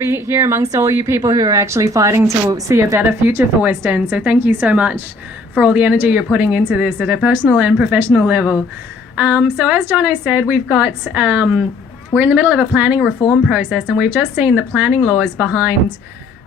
Be here amongst all you people who are actually fighting to see a better future for West End. So thank you so much for all the energy you're putting into this at a personal and professional level. So as Jono said, we're in the middle of a planning reform process, and we've just seen the planning laws behind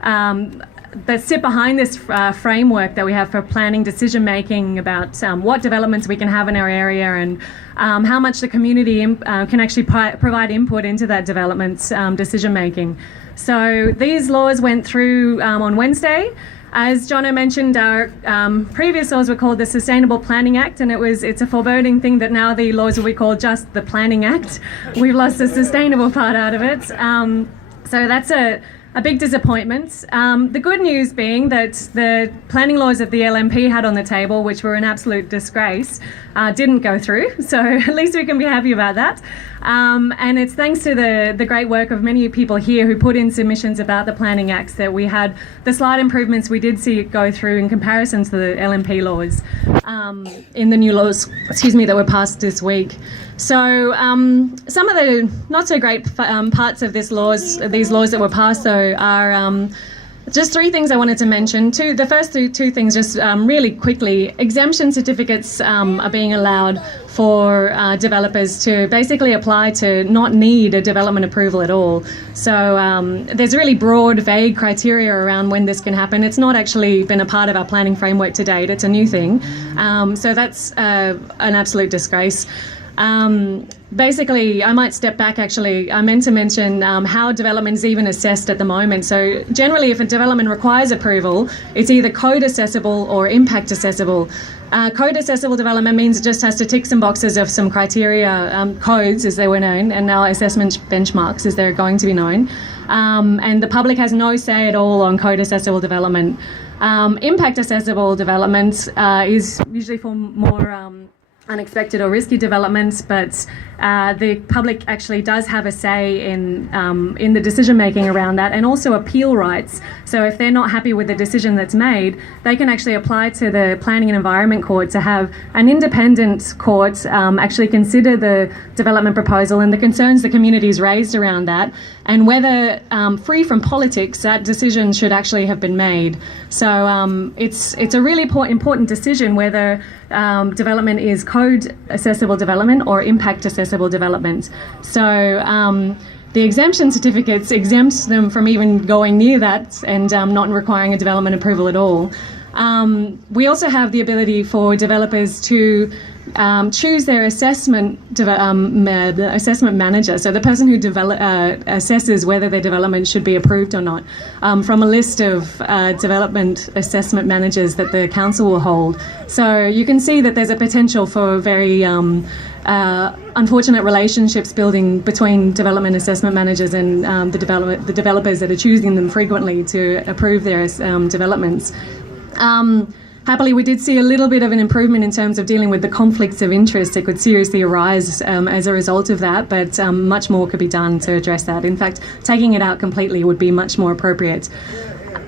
that sit behind this framework that we have for planning decision making about what developments we can have in our area and how much the community can actually provide input into that development decision making. So these laws went through on Wednesday. As Jono mentioned, our previous laws were called the Sustainable Planning Act, and it's a foreboding thing that now the laws will be called just the Planning Act. We've lost the sustainable part out of it. So that's a big disappointment. The good news being that the planning laws that the LNP had on the table, which were an absolute disgrace, didn't go through. So at least we can be happy about that. And it's thanks to the great work of many people here who put in submissions about the planning acts that we had the slight improvements we did see go through in comparison to the LNP laws in the new laws, that were passed this week. So some of the not so great parts of these laws that were passed, though, are just three things I wanted to mention. The first two things, just really quickly. Exemption certificates are being allowed for developers to basically apply to not need a development approval at all. So there's really broad, vague criteria around when this can happen. It's not actually been a part of our planning framework to date. It's a new thing. So that's an absolute disgrace. Basically, I might step back actually. I meant to mention how development is even assessed at the moment. So generally, if a development requires approval, it's either code accessible or impact accessible. Code accessible development means it just has to tick some boxes of some criteria, codes as they were known, and now assessment benchmarks as they're going to be known. And the public has no say at all on code accessible development. Impact accessible development is usually for more unexpected or risky developments, but the public actually does have a say in the decision making around that, and also appeal rights. So if they're not happy with the decision that's made, they can actually apply to the Planning and Environment Court to have an independent court actually consider the development proposal and the concerns the community's raised around that, and whether free from politics that decision should actually have been made. So it's a really important decision whether development is code accessible development or impact accessible development. So the exemption certificates exempt them from even going near that and not requiring a development approval at all. We also have the ability for developers to choose their assessment manager, so the person who assesses whether their development should be approved or not, from a list of development assessment managers that the council will hold. So you can see that there's a potential for very unfortunate relationships building between development assessment managers and the developers that are choosing them frequently to approve their developments. Happily, we did see a little bit of an improvement in terms of dealing with the conflicts of interest that could seriously arise as a result of that, but much more could be done to address that. In fact, taking it out completely would be much more appropriate.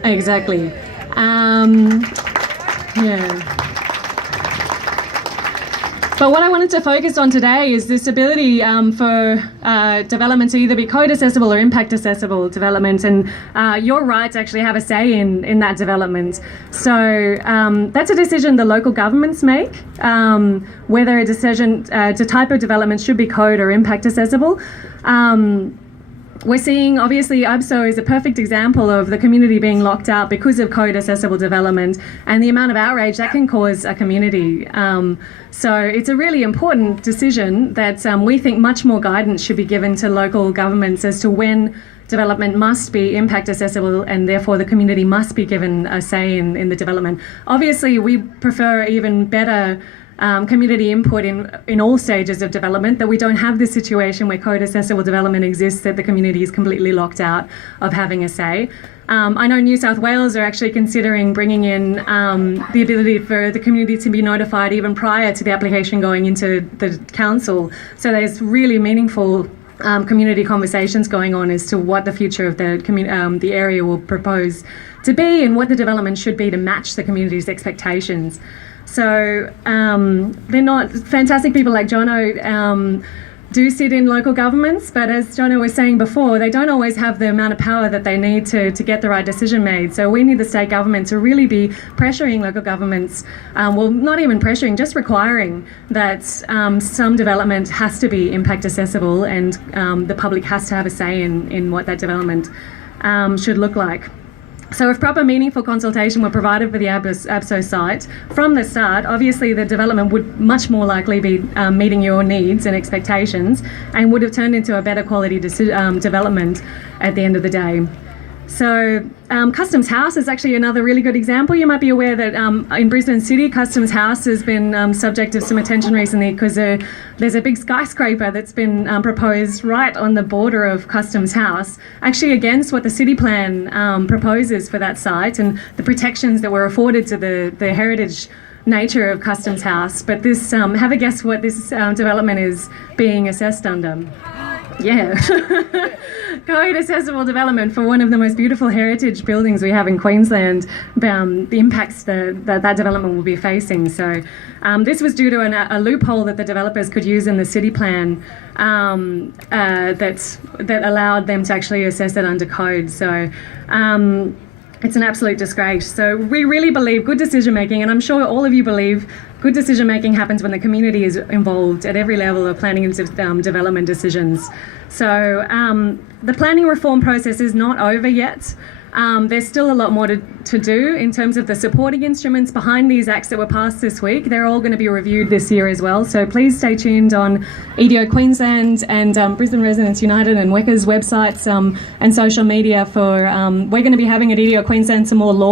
Exactly. Yeah. But what I wanted to focus on today is this ability for development to either be code accessible or impact accessible development, and your right to actually have a say in that development. So that's a decision the local governments make, whether a decision to type of development should be code or impact accessible. We're seeing, obviously, UBSO is a perfect example of the community being locked out because of code accessible development and the amount of outrage that can cause a community. So it's a really important decision that we think much more guidance should be given to local governments as to when development must be impact accessible, and therefore the community must be given a say in the development. Obviously, we prefer even better community input in all stages of development, that we don't have this situation where code accessible development exists, that the community is completely locked out of having a say. I know New South Wales are actually considering bringing in the ability for the community to be notified even prior to the application going into the council. So there's really meaningful community conversations going on as to what the future of the area will propose to be and what the development should be to match the community's expectations. So they're not fantastic people like Jono do sit in local governments, but as Jono was saying before, they don't always have the amount of power that they need to get the right decision made. So we need the state government to really be pressuring local governments, well, not even pressuring, just requiring that some development has to be impact accessible, and the public has to have a say in what that development should look like. So if proper meaningful consultation were provided for the ABSO site from the start, obviously the development would much more likely be meeting your needs and expectations, and would have turned into a better quality development at the end of the day. So Customs House is actually another really good example. You might be aware that in Brisbane City, Customs House has been subject of some attention recently because there's a big skyscraper that's been proposed right on the border of Customs House, actually against what the city plan proposes for that site and the protections that were afforded to the heritage nature of Customs House. But this, have a guess what this development is being assessed under? Yeah. Code accessible development for one of the most beautiful heritage buildings we have in Queensland, the impacts that development will be facing. So this was due to a loophole that the developers could use in the city plan that allowed them to actually assess it under code. So it's an absolute disgrace. So we really believe good decision making, and I'm sure all of you believe good decision making happens when the community is involved at every level of planning and development decisions. So the planning reform process is not over yet. There's still a lot more to do in terms of the supporting instruments behind these acts that were passed this week. They're all going to be reviewed this year as well. So please stay tuned on EDO Queensland and Brisbane Residents United and WECA's websites and social media for, we're going to be having at EDO Queensland some more law